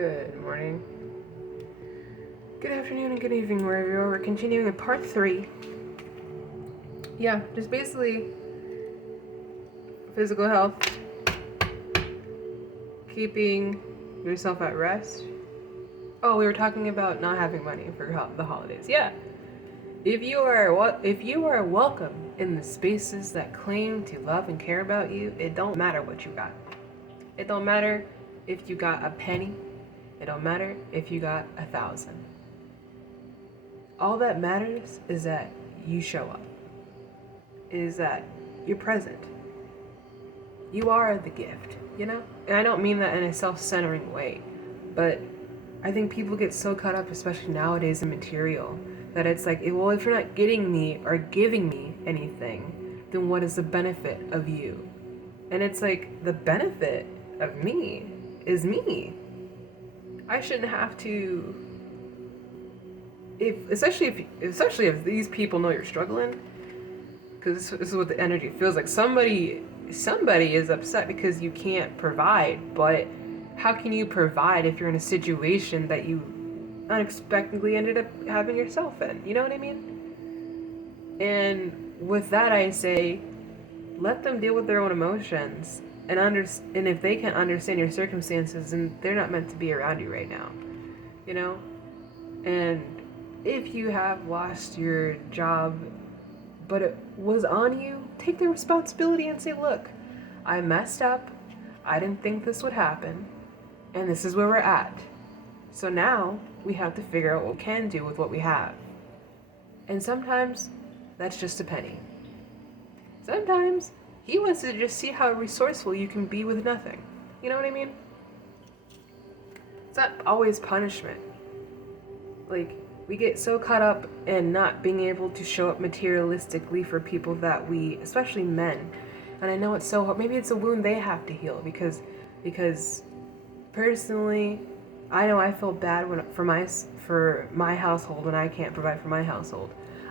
Good morning, good afternoon, and good evening, wherever you are. We're continuing with part 3. Yeah, just basically physical health, keeping yourself at rest. Oh, we were talking about not having money for the holidays. Yeah, if you are welcome in the spaces that claim to love and care about you, it don't matter what you got. It don't matter if you got a penny. It don't matter if you got 1,000. All that matters is that you show up. Is that you're present. You are the gift, you know? And I don't mean that in a self-centering way, but I think people get so caught up, especially nowadays, in material, that it's like, well, if you're not getting me or giving me anything, then what is the benefit of you? And it's like, the benefit of me is me. I shouldn't have to, especially if these people know you're struggling, because this is what the energy feels like. Somebody is upset because you can't provide, but how can you provide if you're in a situation that you unexpectedly ended up having yourself in? You know what I mean? And with that, I say, let them deal with their own emotions, and if they can understand your circumstances, then they're not meant to be around you right now, you know? And if you have lost your job, but it was on you, take the responsibility and say, look, I messed up. I didn't think this would happen. And this is where we're at. So now we have to figure out what we can do with what we have. And sometimes that's just a penny. Sometimes he wants to just see how resourceful you can be with nothing. You know what I mean? It's not always punishment. Like, we get so caught up in not being able to show up materialistically for people that we, especially men, and I know it's so hard. Maybe it's a wound they have to heal because personally, I know I feel bad for my household when I can't provide for my household.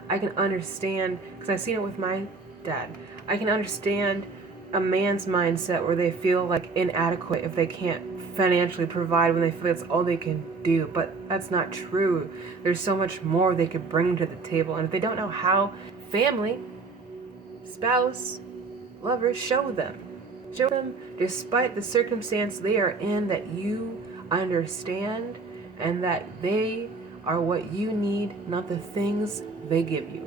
I can understand because I've seen it with my dad. I can understand a man's mindset where they feel like inadequate if they can't financially provide when they feel it's all they can do, but that's not true. There's so much more they could bring to the table, and if they don't know how, family, spouse, lovers, show them despite the circumstance they are in, that you understand and that they are what you need, not the things they give you.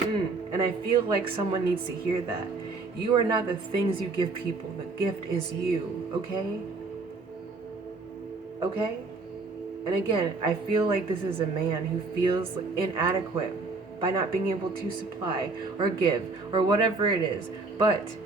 And I feel like someone needs to hear that. You are not the things you give people. The gift is you, okay? Okay? And again, I feel like this is a man who feels inadequate by not being able to supply or give or whatever it is. But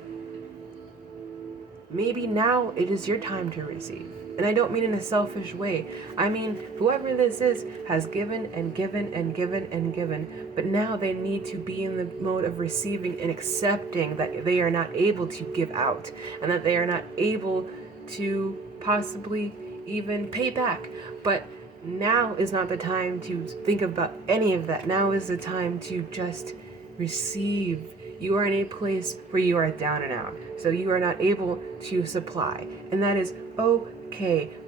maybe now it is your time to receive. And I don't mean in a selfish way. I mean, whoever this is has given and given and given and given, but now they need to be in the mode of receiving and accepting that they are not able to give out and that they are not able to possibly even pay back. But now is not the time to think about any of that. Now is the time to just receive. You are in a place where you are down and out, so you are not able to supply, and that is okay.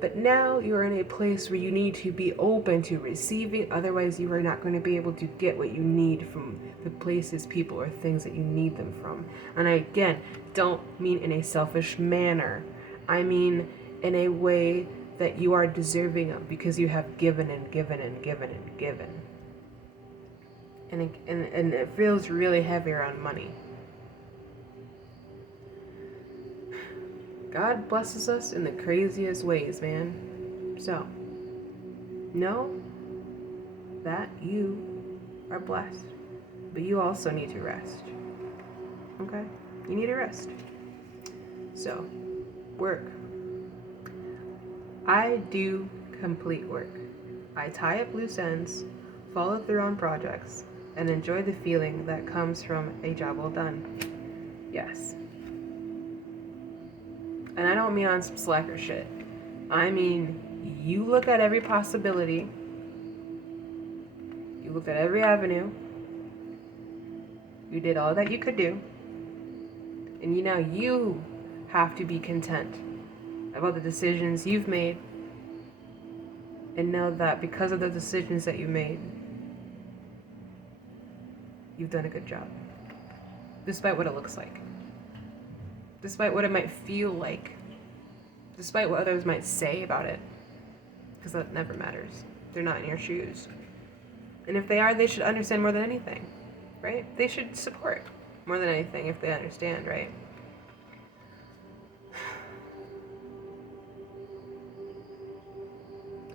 But now you are in a place where you need to be open to receiving, otherwise you are not going to be able to get what you need from the places, people, or things that you need them from. And I, again, don't mean in a selfish manner. I mean in a way that you are deserving of, because you have given and given and given and given. And it feels really heavy around money. God blesses us in the craziest ways, man. So, know that you are blessed. But you also need to rest. Okay? You need to rest. So, work. I do complete work. I tie up loose ends, follow through on projects, and enjoy the feeling that comes from a job well done. Yes. And I don't mean on some slacker shit. I mean, you look at every possibility, you looked at every avenue, you did all that you could do, and you have to be content about the decisions you've made And know that because of the decisions that you made, you've done a good job. Despite what it looks like. Despite what it might feel like. Despite what others might say about it. Because that never matters. They're not in your shoes. And if they are, they should understand more than anything. Right? They should support more than anything if they understand, right?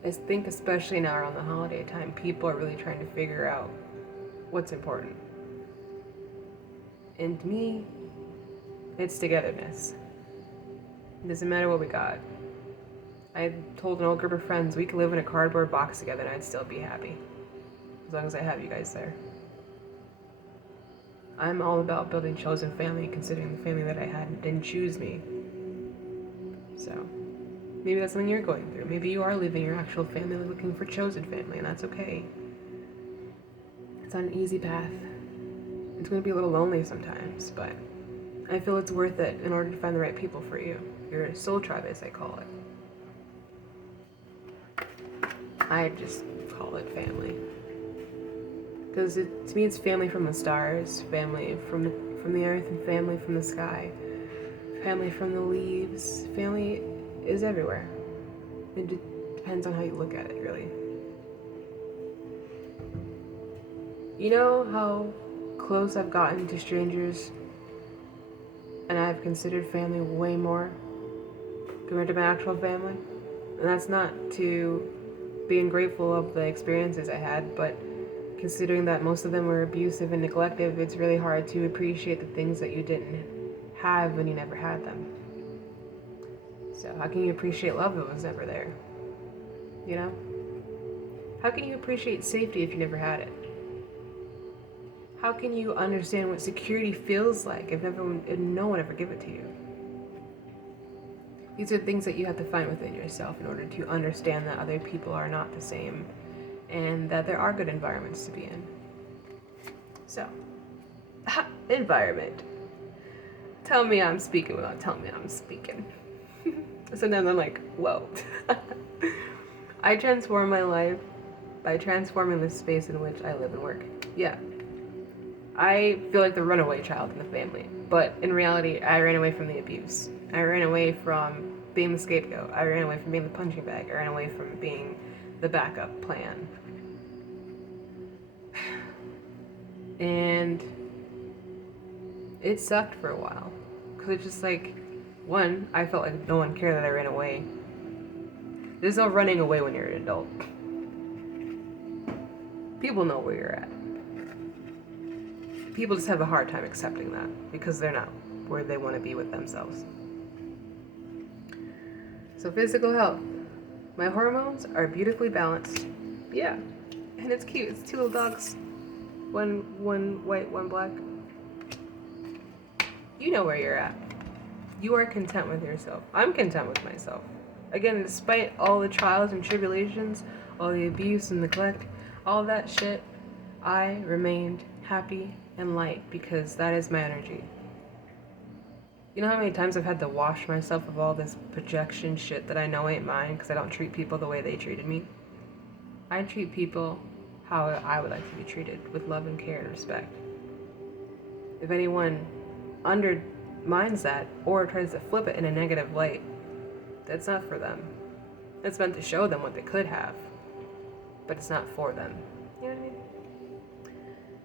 I think especially now around the holiday time, people are really trying to figure out what's important. And to me, it's togetherness. It doesn't matter what we got. I told an old group of friends we could live in a cardboard box together and I'd still be happy. As long as I have you guys there. I'm all about building chosen family, considering the family that I had didn't choose me. So, maybe that's something you're going through. Maybe you are leaving your actual family looking for chosen family, and that's okay. It's not an easy path. It's going to be a little lonely sometimes, but I feel it's worth it in order to find the right people for you. Your soul tribe, as I call it. I just call it family. Because to me it's family from the stars, family from the earth, and family from the sky. Family from the leaves. Family is everywhere. It depends on how you look at it, really. You know how close I've gotten to strangers, and I've considered family way more compared to my actual family? And that's not to be ungrateful of the experiences I had, but considering that most of them were abusive and neglective, it's really hard to appreciate the things that you didn't have when you never had them. So how can you appreciate love if it was never there? You know? How can you appreciate safety if you never had it? How can you understand what security feels like if no one ever gave it to you? These are things that you have to find within yourself in order to understand that other people are not the same and that there are good environments to be in. So, environment. Tell me I'm speaking without telling me I'm speaking. Sometimes I'm like, whoa. I transform my life by transforming the space in which I live and work. Yeah. I feel like the runaway child in the family, but in reality, I ran away from the abuse. I ran away from being the scapegoat. I ran away from being the punching bag. I ran away from being the backup plan. And it sucked for a while. Because it's just like, one, I felt like no one cared that I ran away. There's no running away when you're an adult. People know where you're at. People just have a hard time accepting that because they're not where they want to be with themselves. So physical health. My hormones are beautifully balanced. Yeah. And it's cute. It's two little dogs. One white, one black. You know where you're at. You are content with yourself. I'm content with myself. Again, despite all the trials and tribulations, all the abuse and neglect, all that shit, I remained happy and light because that is my energy. You know how many times I've had to wash myself of all this projection shit that I know ain't mine because I don't treat people the way they treated me? I treat people how I would like to be treated, with love and care and respect. If anyone undermines that or tries to flip it in a negative light, that's not for them. It's meant to show them what they could have, but it's not for them. You know what I mean?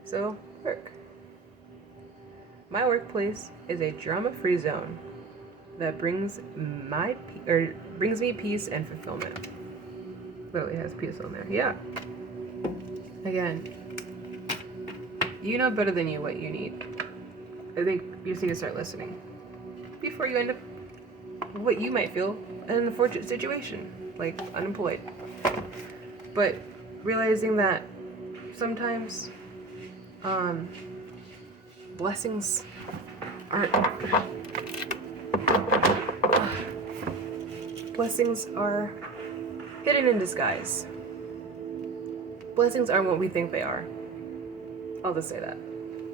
So, work. My workplace is a drama-free zone that brings me peace and fulfillment. Literally has peace on there. Yeah. Again, you know better than you what you need. I think you just need to start listening before you end up what you might feel in an unfortunate situation, like unemployed. But realizing that sometimes blessings are hidden in disguise. Blessings aren't what we think they are. I'll just say that.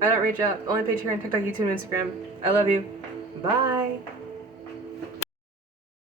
I don't reach out. Only Patreon, TikTok, YouTube, and Instagram. I love you. Bye.